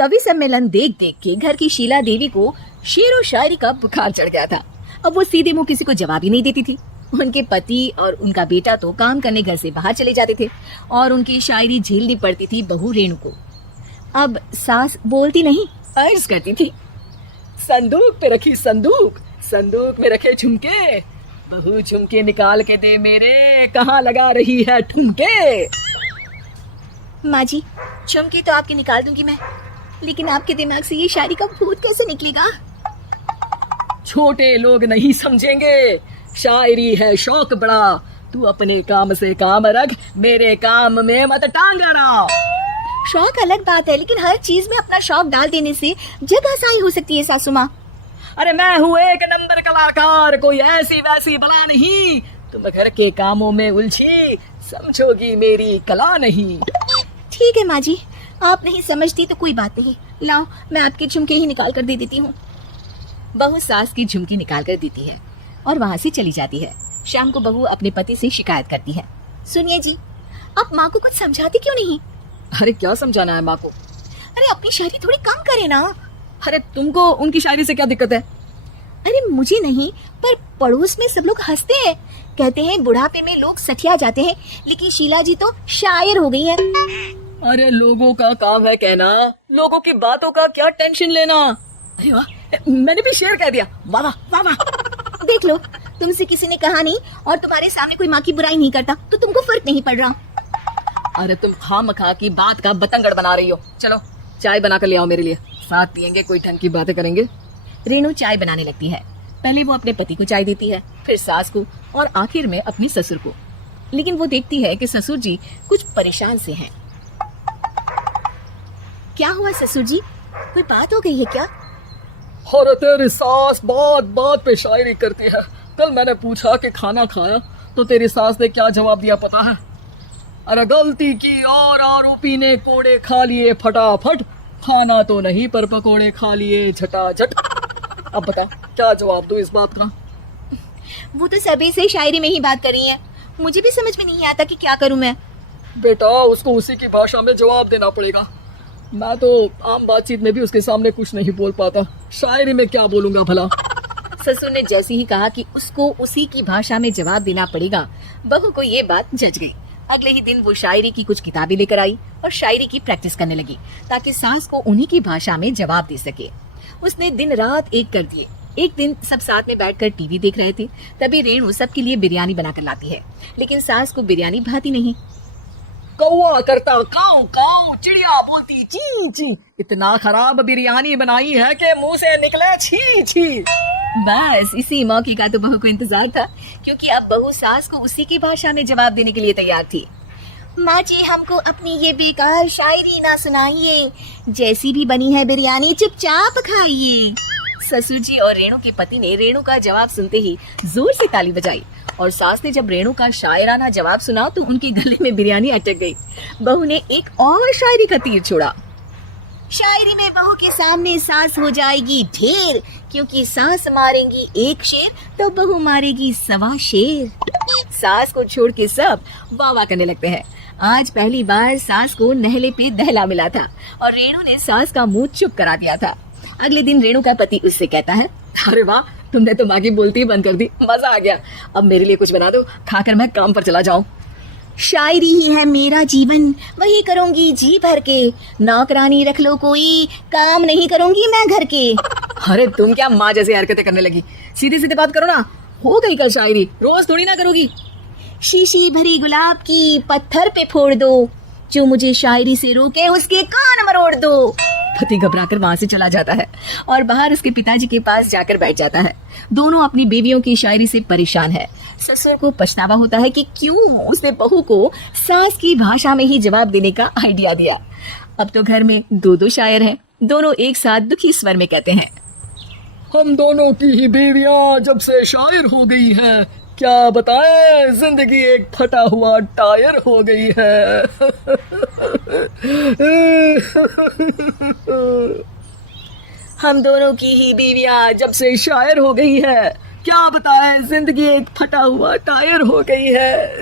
कवि सम्मेलन देख देख के घर की शीला देवी को शेर और शायरी का बुखार चढ़ गया था। अब वो सीधे मुंह किसी को जवाब ही नहीं देती थी। उनके पति और उनका बेटा तो काम करने घर से बाहर चले जाते थे और उनकी शायरी झेलनी पड़ती थी बहू रेणु को। अब सास बोलती नहीं, अर्ज करती थी, संदूक पे रखी संदूक, संदूक में रखे झुमके, बहू झुमके निकाल के दे मेरे, कहाँ लगा रही है ठुमके। माँ जी, झुमके तो आपके निकाल दूंगी मैं, लेकिन आपके दिमाग से ये शायरी का भूत कैसे निकलेगा? छोटे लोग नहीं समझेंगे, शायरी है शौक बड़ा, तू अपने काम से काम रख, मेरे काम में मत टांग अड़ा। शौक अलग बात है, लेकिन हर चीज में अपना शौक डाल देने से जगह साई हो सकती है सासू माँ। अरे मैं हूँ एक नंबर कलाकार, कोई ऐसी वैसी बला नहीं, तुम घर के कामों में उलझी, समझोगी मेरी कला नहीं। ठीक है माँ जी, आप नहीं समझती तो कोई बात नहीं, लाओ मैं आपके झुमके ही निकाल कर दे देती हूँ। बहू सास की झुमकी निकाल कर देती है और वहाँ से चली जाती है। शाम को बहू अपने पति से शिकायत करती है, सुनिए जी, आप माँ को कुछ समझाते क्यों नहीं? अरे क्या समझाना है माँ को? अरे अपनी शायरी थोड़ी कम करे ना। अरे तुमको उनकी शायरी से क्या दिक्कत है? अरे मुझे नहीं, पर पड़ोस में सब लोग हंसते हैं, कहते हैं बुढ़ापे में लोग सठिया जाते हैं, लेकिन शीला जी तो शायर हो गई है। अरे लोगों का काम है कहना, लोगों की बातों का क्या टेंशन लेना। अरे वाह, मैंने भी शेर कह दिया, वाह वाह वाह वाह। देख लो, तुमसे किसी ने कहा नहीं और तुम्हारे सामने कोई माँ की बुराई नहीं करता तो तुमको फर्क नहीं पड़ रहा। अरे तुम खामखा की बात का बतंगड़ बना रही हो। चलो चाय बना कर ले आओ मेरे लिए, साथ पियेंगे, कोई ढंग की बातें करेंगे। रेणु चाय बनाने लगती है। पहले वो अपने पति को चाय देती है, फिर सास को और आखिर में अपने ससुर को। लेकिन वो देखती है कि ससुर जी कुछ परेशान से हैं। क्या हुआ ससुर जी, कोई बात हो गई है क्या? अरे तेरी सास बात बात पे शायरी करती है। कल मैंने पूछा कि खाना खाया तो तेरी सास ने क्या जवाब दिया पता है? अरे गलती की और आरोपी ने कोड़े खा लिए फटाफट, खाना तो नहीं पर पकोड़े खा लिए झटाझट। अब बता क्या जवाब दूं इस बात का? वो तो सभी से शायरी में ही बात कर रही है, मुझे भी समझ में नहीं आता कि क्या करूं मैं। बेटा उसको उसी की भाषा में जवाब देना पड़ेगा। मैं तो आम बातचीत में भी उसके सामने कुछ नहीं बोल पाता, शायरी में क्या बोलूंगा भला। ससुर ने जैसे ही कहा कि उसको उसी की भाषा में जवाब देना पड़ेगा, बहू को ये बात जच गई। अगले ही दिन वो शायरी की कुछ किताबें लेकर आई और शायरी की प्रैक्टिस करने लगी ताकि सास को उन्हीं की भाषा में जवाब दे सके। उसने दिन रात एक कर दिए। एक दिन सब साथ में बैठकर टीवी देख रहे थे, तभी रेणु सबके लिए बिरयानी बनाकर लाती है, लेकिन सास को बिरयानी भाती नहीं। कौवा करता काऊ काऊ, चिड़िया बोलती ची ची, इतना खराब बिरयानी बनाई है कि मुंह से निकले छी छी। बस इसी मौके का तो बहू को इंतजार था, क्योंकि अब बहू सास को उसी की भाषा में जवाब देने के लिए तैयार थी। माँ जी, हमको अपनी ये बेकार शायरी ना सुनाइए, जैसी भी बनी है बिरयानी चुपचाप खाइए। ससुर जी और रेणु के पति ने रेणु का जवाब सुनते ही जोर से ताली बजाई और सास ने जब रेणु का शायराना जवाब सुना तो उनके गले में बिरयानी अटक गई। बहू ने एक और शायरी का तीर छोड़ा। शायरी में बहू के सामने सास हो जाएगी ढेर, क्योंकि सास मारेंगी एक शेर तो बहू मारेगी 1.25 शेर। सास को छोड़ के सब वाह वाह करने लगते हैं। आज पहली बार सास को नहले पे दहला मिला था और रेणु ने सास का मुंह चुप करा दिया था। अगले दिन रेणु का पति उससे कहता है, अरे वाह, तुमने तो माँ की बोलती बंद कर दी, मजा आ गया। अब मेरे लिए कुछ बना दो, खाकर मैं काम पर चला जाऊं। शायरी ही है मेरा जीवन, वही करूंगी जी भर के, नौकरानी रख लो कोई, काम नहीं करूंगी मैं घर के। अरे तुम क्या माँ जैसी हरकतें करने लगी, सीधी सीधी बात करो ना। हो गई कल शायरी, रोज थोड़ी ना करोगी। शीशी भरी गुलाब की पत्थर पे फोड़ दो, जो मुझे शायरी से रोके उसके कान मरोड़ दो। पति घबराकर वहां से चला जाता है और बाहर उसके पिताजी के पास जाकर बैठ जाता है। दोनों अपनी बेबियों की शायरी से परेशान है। ससुर को पछतावा होता है कि क्यों उसने बहू को सास की भाषा में ही जवाब देने का आइडिया दिया। अब तो घर में 2 शायर हैं। दोनों एक साथ दुखी स्वर में कहते हैं, हम दोनों की ही बेबियां जब से शायर हो गई हैं, क्या बताएं, जिंदगी एक फटा हुआ टायर हो गई है। हम दोनों की ही बीवियां जब से शायर हो गई है, क्या बताएं, जिंदगी एक फटा हुआ टायर हो गई है।